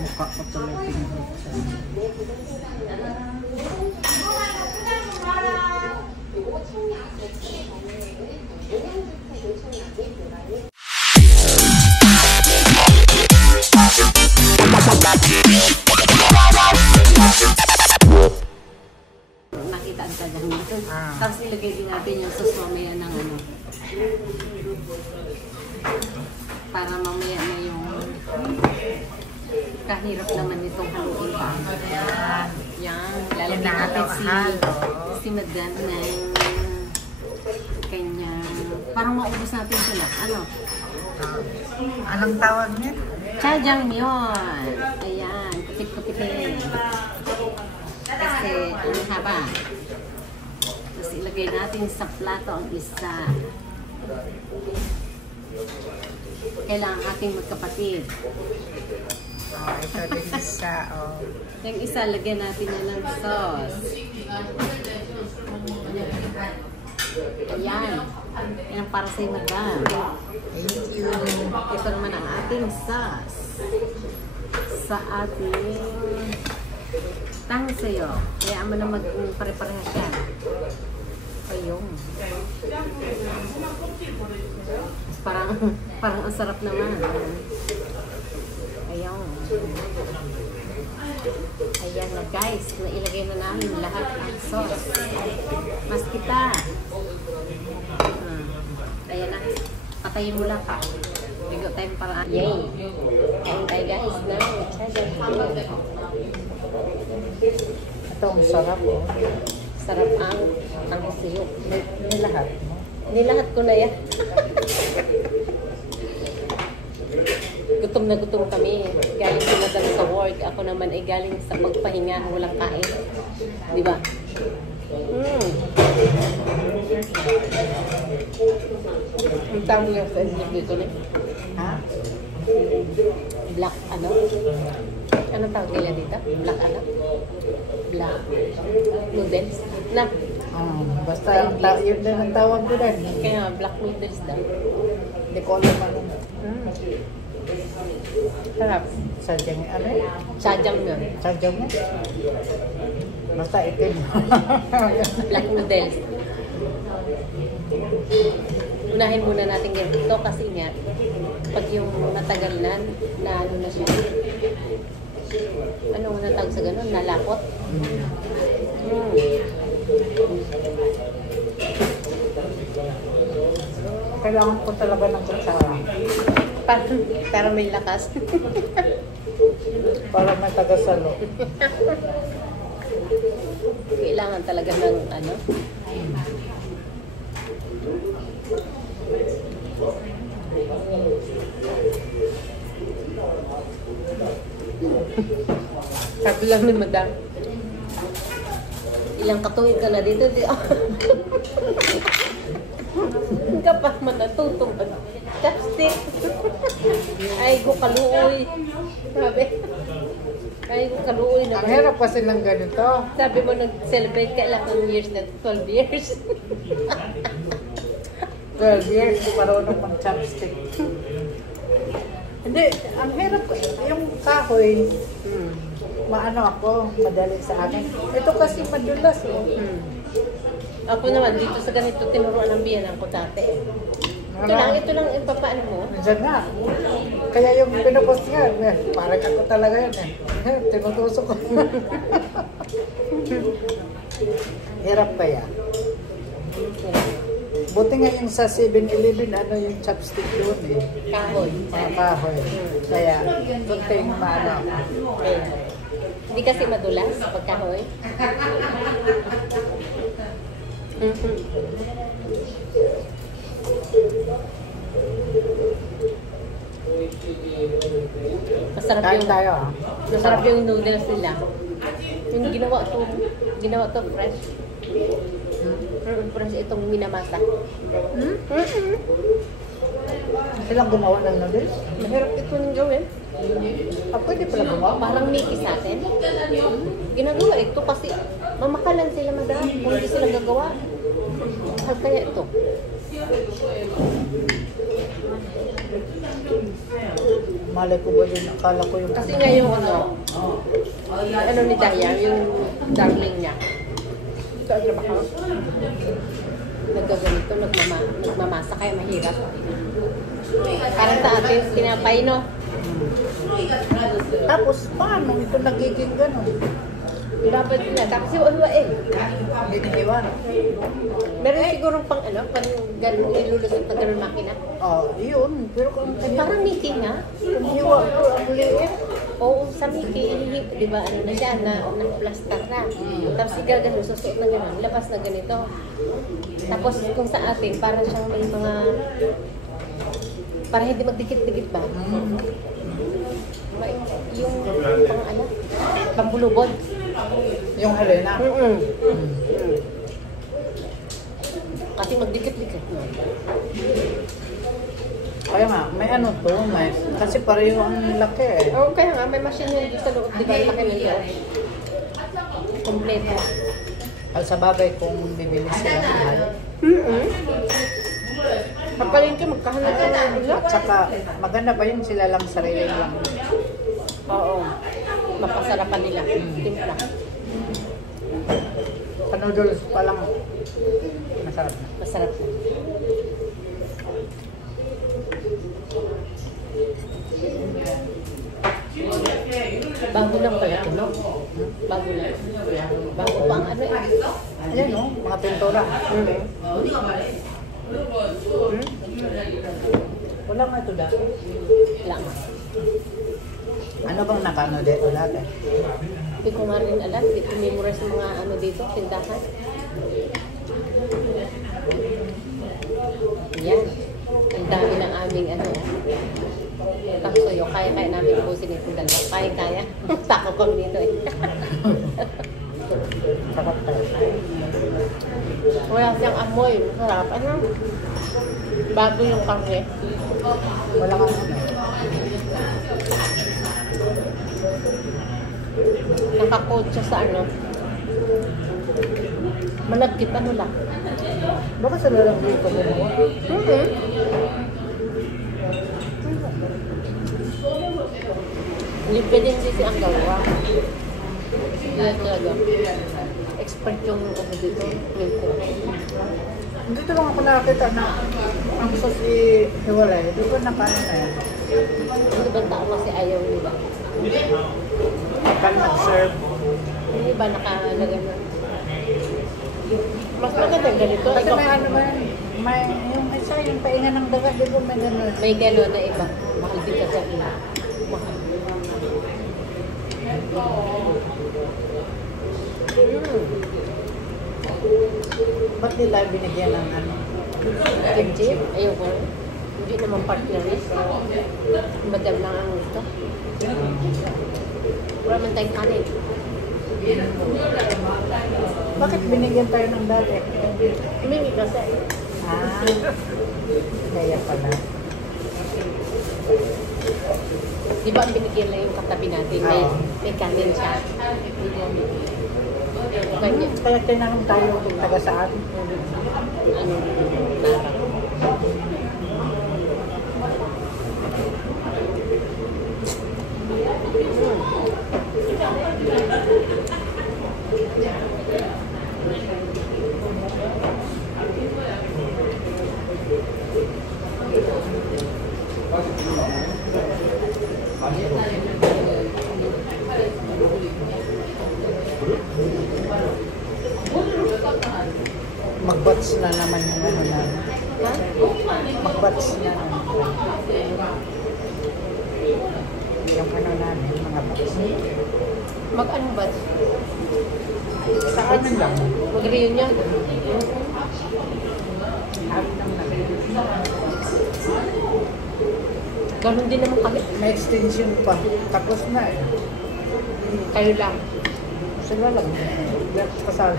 Mukha ko tuloy pinahit siya. Nakita ang tagang dito. Tapos ilagay din natin yung sauce mamaya ng ano. Para mamaya na yung kahirap naman itong haluin pa. Yan. Lalagyan natin si Madam ng kanyang parang maubos natin sila. Ano? Anong tawag niya? Jajangmyeon. Ayan. Kupit-kupitin. Kasi ang haba. Tapos ilagay natin sa plato ang isa. Kailangan ating magkapatid. Oh, ito din isa. Oh. Yung isa, lagyan natin na ng sauce. Ayan. Yan para sa Madam. Thank you. Ito naman ang ating sauce. Sa ating tangsayo. Kaya mo na mag-pare-parehas yan. Ayun. Parang ang sarap naman. Ayun. Ayan na guys. Nailagay na namin lahat ng sauce. Mas kita. Ayan na. Patayin mo lang. Bigo tayo para. Yay! Ayan tayo guys. Ito ang sarap. Oh. Sarap ang tangsayo. Nilahat mo. Nilahat ko na yan. Gutom na gutom kami. Galing si Madam sa work. Ako naman ay galing sa pagpahinga. Walang kain. Di ba? Ang tamo yung sandwich dito na. Ha? Black ano? Anong tawag nila dito? Black ano? Black noodles. Na. Basta yun din ang tawag ko rin. Kaya black noodles daw. Hindi ko alam ano. Sarap. Sadyang ano? Sadyang yun. Sadyang mo? Basta itim. Black noodles. Unahin muna natin ganito kasi nga pag yung matagal na ano na siya. Ano na tawag sa ganun? Nalapot? Kailangan ko talaga ng kutsara. Para may lakas. Para may tagasalo. Kailangan talaga ng ano? Sabi lang ni Madam, ilang katuwid ka na dito, di hindi ka pa matutong chopstick. Ay, ko kaluoy. Sabi. Ay, ko kaluoy na. Ang hirap pa silang ganito. Sabi mo, nag-celebrate ka ilang years na 12 years. 12 years, di marunong mag-chopstick. Hindi, ang hirap ko. Yung kahoy, maano ako, madali sa akin. Ito kasi madulas. Ako naman, dito sa ganito, tinuruan ng biyanan ko dati. Ito lang ipapaano mo. Diyan nga. Kaya yung pinupost nga, parang ako talaga yan eh. Tinutusok ko. Hirap kaya. Buti nga yung sa 7-Eleven, ano yung chopstick doon eh. Kahoy. Mga kahoy. Kaya, kunting maano. Hindi kasi madulas pag kahoy. Masarap Kain yung tayo masarap yung noodles nila. Yung ginawa to fresh. Fresh itong minamasa. Silang gumawa ng noodles? Mahirap ito nang gawin. Pwede pala gumawa. Parang niki sa atin. Ginagawa ito kasi mamakalan sila Madam kung hindi sila gagawa. Kaya ito. Malay ko ba yun? Akala ko yung... Kasi nga yung ano ni Daya, yung darling niya. Sa trabaho. Nagkaganito, nagmamasa, kaya mahirap. Parang sa atin, tinapay, no? Tapos, paano ito nagiging gano'n? Dapat nila. Tapos hiwa-hiwain. Binihiwan. Meron siguro pang ano, pang ganun, ilulusot na ganun makina. Oh, yun. Pero kung Parang Mickey nga. kung hiwa ko, ang liit. Oo, sa Mickey, di ba, ano na siya, na-plaster na. Tapos igagano, susuot na gano'n, labas na ganito. Tapos kung sa atin, parang siyang may mga, para hindi magdikit-dikit ba? May, yung pang ano, pambulubod. Yung arena. Kasi magdikit-dikit na. Kaya nga, may ano to, may, kasi pareho ang laki eh. Oo, kaya nga, may machine yung sa loob, di ba, laki ng loob. Kompleto. At sa bagay kung bibili sila mahal. Kapalingki, magkahalaga na ilo. At saka, maganda pa yun sila lang sarili lang. Oo. Mapasarapan nila. Timpla. Sa noodles pa lang, masarap na. Masarap na. Bago lang pala ito, no? Bago lang. Bago pa ang ano eh. Ayan no, mga pintura. Wala nga ito dati. Lang. Ano bang nakano dito dati? Hindi ko nga rin alam. Hindi ko memorize mga ano dito, tindahan. Yan. Ang dami ng aming ano. Tapos yung kaya-kaya namin ubusin itong dalawa. Kaya-kaya. Tako kami dito eh. Sarap tayo. Wala siyang amoy. Masarap. Ano? Bago yung karne. Wala nga ano. Nakakot siya sa ano. Malagkit ano lang. Baka sa lalagay ko gumawa. Libre din sisi ang gawa. Yan talaga. Expert yung ano dito. Dito lang ako nakakita na ang sauce hiwalay. Di ba nakano na yan? Yung ibang tao kasi ayaw nila. Pagka nag-serve. Yung iba nakalagay na. Mas maganda ganito. Kasi Ikaw, may ano ba yan? May, yung isa, yung painga ng dagat, di ba may gano'n? may gano'n na iba. Mahal din ka sa ina. Mahal. Ba't nila binigyan ng ano? Kimchi? Ayoko. Hindi naman partner eh. Madam lang ang gusto. Wala man tayong kanin. Bakit binigyan tayo ng dati? Humingi kasi. Ah, kaya pala. Di ba ang binigyan lang yung katabi natin? May kanin siya. Kanya, Kaya tinanong tayo kung taga saan. ano, narang. Mag-batch na naman yung ano na. Ha? Mag-batch na naman. Yung ano namin, mga batch. Mag-ano ba? Sa amin lang. Mag-reunion. Amin lang namin. Ganun din naman kami. May extension pa. Tapos na eh. Kayo lang. Sila lang. Kasal.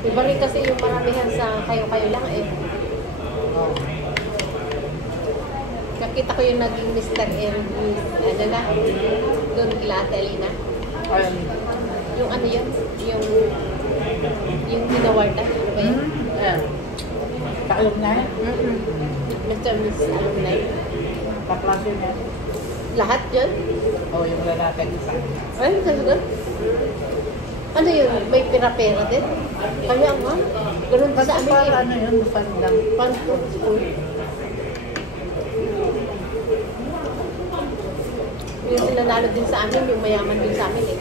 Iba rin kasi yung maramihan sa kayo-kayo lang eh. Oh. Nakita ko yung naging Mr. M. Ano na? Doon kila Atelina. Ayun. Yung ano yun? Yung tinawardan. Ano ba yun? Ayan. Ka-alumni? Mr. Miss Alumni. Kaklase niya? Lahat yun? Oo, yung lalaki isa. Ay, ganun. Ano yun? May pera-pera din? Kaya nga. Ganun din Kasi sa amin. para ano yun, pandang. Fun food school. Yung sinanalo din sa amin, yung mayaman din sa amin eh.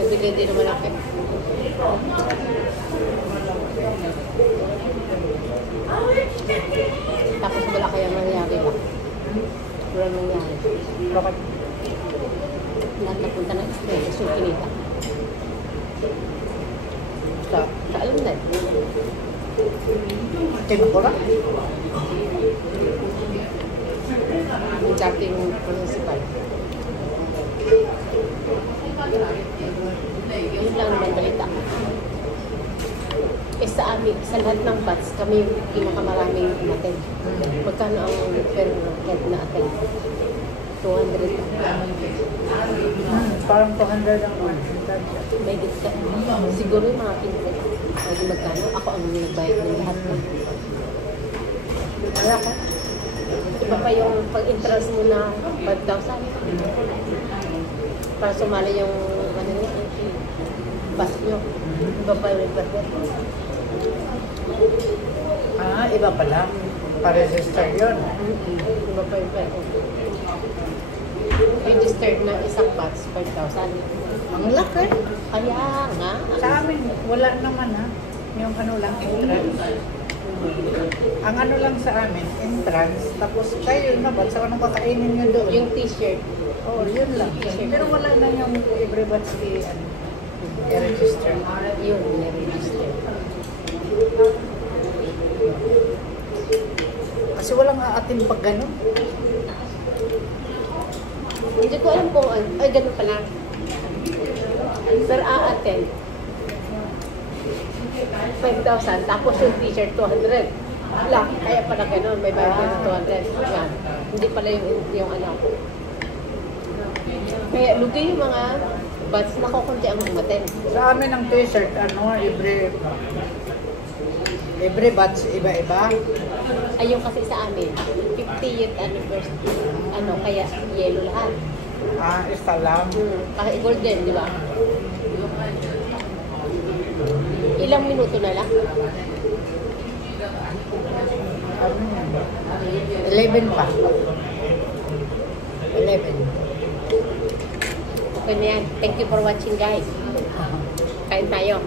Nabili din naman ako eh. Tapos wala kayang nangyari ba? Wala nangyari. Bakit? Lahat napunta ng school, so kinita. Sa Alam na. Tinukura? Yung dating principal. Yun lang naman balita. Eh sa amin, sa lahat ng batch, kami yung pinakamaraming natin. Magkano ang per head na atin? 200. Parang 200 ang one. May discount. Siguro yung mga 15. Pwede magkano? Ako ang nagbayad ng lahat. Wala ka? Iba pa yung pag-entrance mo na 5,000. Para sumali yung ano niya, bus nyo. Iba pa yung record. Ah, iba pala. Pa-register yun. Iba pa yung record. Registered na isang batch 5,000. Ang laki. Kaya nga. Sa amin, wala naman ha. Yung ano lang, entrance. Ang ano lang sa amin, entrance. Tapos kayo na ba? Sa anong kakainin nyo doon? Yung t-shirt. Oo, yun lang. Pero wala na yung everybody ano, i-register. Yun, nire-register. Kasi walang aatin pag gano'n. Hindi ko alam kung ano. Ay, ganun pala. Pero a-attend. 5,000. Tapos yung t-shirt, 200. Lang. Kaya pala ganun. May bayad din ng 200. Yan. Hindi pala yung ano. Kaya lugi yung mga batch na kukunti ang umaten. Sa amin ang t-shirt, ano, every batch, iba-iba. Ayun kasi sa amin, 50th anniversary. Ano, kaya yellow lahat. Ah, isa lang. Kahit golden, di ba? Ilang minuto na lang? Ano yan? 11 pa. 11. Okay na yan. Thank you for watching, guys. Kain tayo.